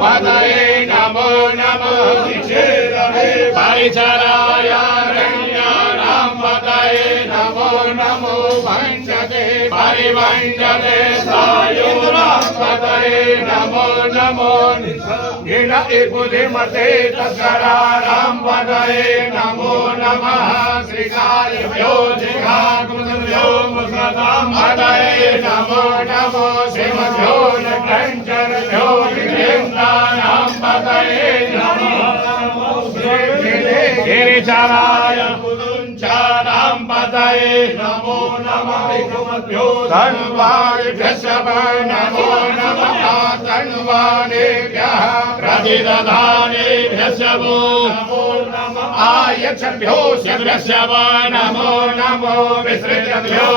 पदये नमो नमः परिचरायारण्यानां पदये नमो नमो भञ्जते परिभञ्जते सायुरां पदये नमो नमो बुद्धिमते तस्करारां पदये नमो नमः श्रीकार्यभ्यो जिघागुभ्यो मुसलां पदये नमो नमो श्रीमभ्यो कंचनभ्यो विघ्नेन्द्राणां पदये नमो गिरिचराय पुरुञ्चानां पदये नमो नमः धन्वाभ्यः नमो नमः धन्वानेभ्यः प्रतिदधानेभ्यः नमो नमः आयच्छभ्यो शब्दस्य नमो नमो विसृजभ्यो